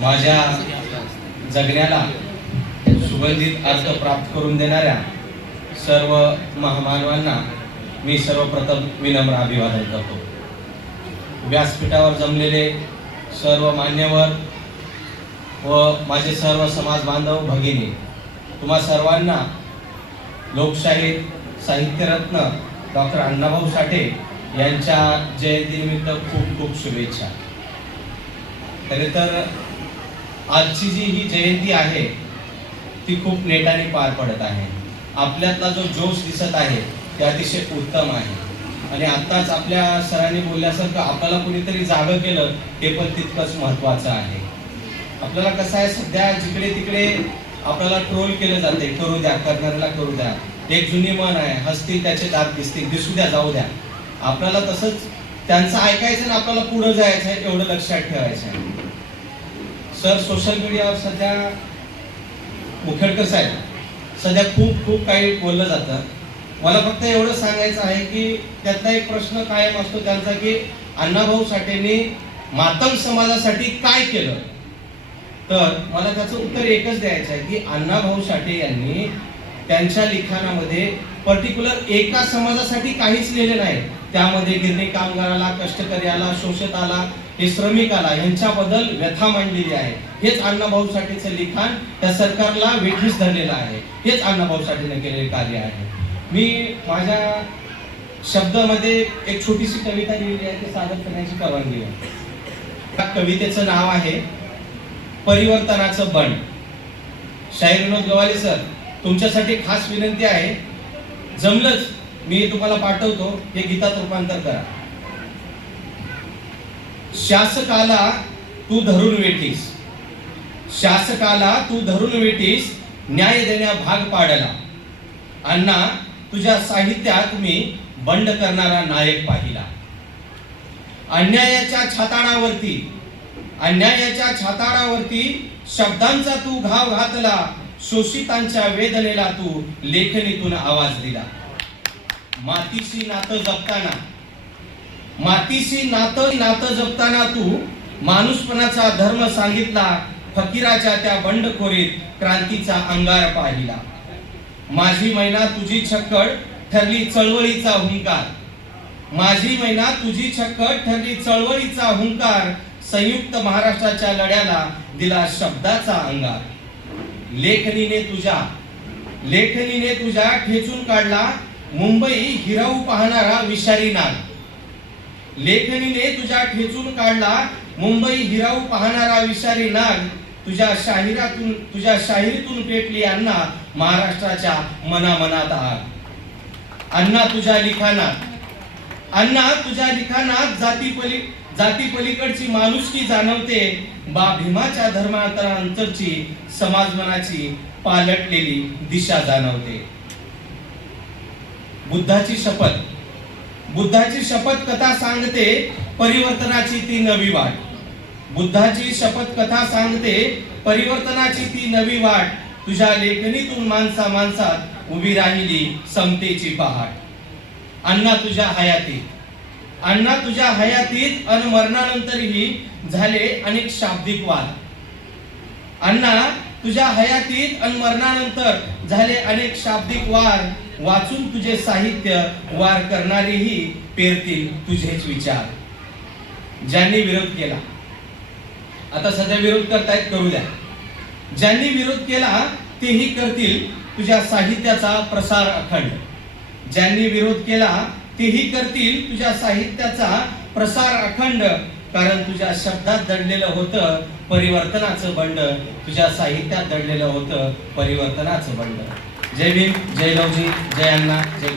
माझ्या जगण्याला सुगंधित अर्थ प्राप्त करून देणाऱ्या सर्व महामानवांना मी सर्वप्रथम विनम्र अभिवादन करतो। व्यासपीठावर जमलेले सर्व मान्यवर व माझे सर्व समाज बांधव भगिनी, तुम्हा सर्वांना लोकशाहीर साहित्यरत्न डॉक्टर अण्णाभाऊ साठे यांच्या जयंतीनिमित्त खूप खूप शुभेच्छा। खरे तर आजची जी ही जयंती आहे ती खूप नेटाने पार पडत आहे। आपल्यातला जो जोश दिसत आहे ते अतिशय उत्तम आहे आणि आत्ताच आपल्या सरांनी बोलल्यासारखं आपल्याला कुणीतरी जागं केलं हे पण तितकंच महत्त्वाचं आहे। आपल्याला कसं आहे, सध्या जिकडे तिकडे आपल्याला ट्रोल केलं जाते, करू द्या, करणाऱ्याला करू द्या। एक जुनी म्हण आहे, हसतील त्याचे दात दिसतील, दिसू द्या, जाऊ द्या। आपल्याला तसंच त्यांचं ऐकायचं आणि आपल्याला पुढे जायचं आहे एवढं लक्षात ठेवायचं आहे। सर, सोशल मीडियावर सध्या मुखेडकर साहेब सध्या खूप काही बोललं जातं। मला फक्त एवढं सांगायचं आहे की त्यातला एक प्रश्न कायम असतो त्यांचा की अण्णाभाऊ साठेंनी मातंग समाजासाठी काय केलं। तर मला त्याचं उत्तर एकच द्यायचं आहे की अण्णाभाऊ साठे यांनी त्यांच्या लिखाणामध्ये पर्टिक्युलर एका समाजासाठी काहीच लिहिले नाही। त्यामध्ये गिरणी कामगाराला, कष्टकऱ्याला, शोषिताला, हे श्रमिकाला यांच्याबद्दल व्यथा मांडलेली आहे। हेच अण्णाभाऊ साठेचं लिखाण त्या सरकारला वेठीस धरलेलं आहे। हेच अण्णाभाऊ साठेने केलेले कार्य आहे। मी माझ्या शब्दामध्ये एक छोटीशी कविता लिहिली आहे, ते सादर करण्याची परवानगी आहे। त्या कवितेचं नाव आहे परिवर्तनाचं बंड। शाहीर विनोद गवाले सर, तुमच्यासाठी खास विनंती आहे, जमलंच मी तुम्हाला पाठवतो, हे गीतात रूपांतर करा। शासकाला तू धरून वेठीस, शासकाला तू धरून वेठीस, न्याय देण्या भाग पाडला। अण्णा, तुझ्या साहित्यात मी बंड करणारा नायक पाहिला। अन्यायाच्या छाताडावरती शब्दांचा तू घाव घातला। शोषितांच्या वेदनेला तू लेखणीतून आवाज दिला। मातीशी नातं जपताना तू माणूसपणाचा धर्म सांगितला। फकीराच्या त्या बंडखोरीत क्रांतीचा अंगार पाहिला। माझी मैना तुझी छक्कड ठरली चळवळीचा हुंकार। माझी मैना तुझी छक्कड ठरली चळवळीचा हुंकार। संयुक्त महाराष्ट्राच्या लढ्याला दिला शब्दाचा अंगार। लेखणीने तुझ्या ठेचून काढला मुंबई हिरावू पाहणारा विषारी नाग। लेखणीने तुझ्या ठेचून काढला मुंबई हिरावू पाहणारा विषारी नाग। तुझ्या शाहिरीतून पेटली अण्णा महाराष्ट्राच्या मनामनात आग। अण्णा, तुझ्या लिखाणात जाती पलीकडची माणुसकी जाणवते। बा भीमाच्या धर्मांतरांतरची समाजमनाची पालटलेली दिशा जाणवते। बुद्धाची शपथ कथा सांगते परिवर्तनाची ती नवी वाट। बुद्धाची शपथ कथा सांगते परिवर्तनाची ती नवी वाट। तुझ्या लेखणीतून माणसात उभी राहिली समतेची पहाट। अण्णा, तुझ्या हयातीत अन मरणानंतरही झाले अनेक शाब्दिक वाद। अण्णा, तुझ्या हयातीत अन मरणानंतर झाले अनेक शाब्दिक वाद। वाचून तुझे साहित्य वार करणारेही पेरतील तुझेच विचार। ज्यांनी विरोध केला, आता सध्या विरोध करतायत, करू द्या। ज्यांनी विरोध केला तेही करतील तुझ्या साहित्याचा प्रसार अखंड। ज्यांनी विरोध केला तेही करतील तुझ्या साहित्याचा प्रसार अखंड। कारण तुझ्या शब्दात दडलेलं होतं परिवर्तनाचं बंड। तुझ्या साहित्यात दडलेलं होतं परिवर्तनाचं बंड। जय भीम, जय लवजी, जय अण्णा, जय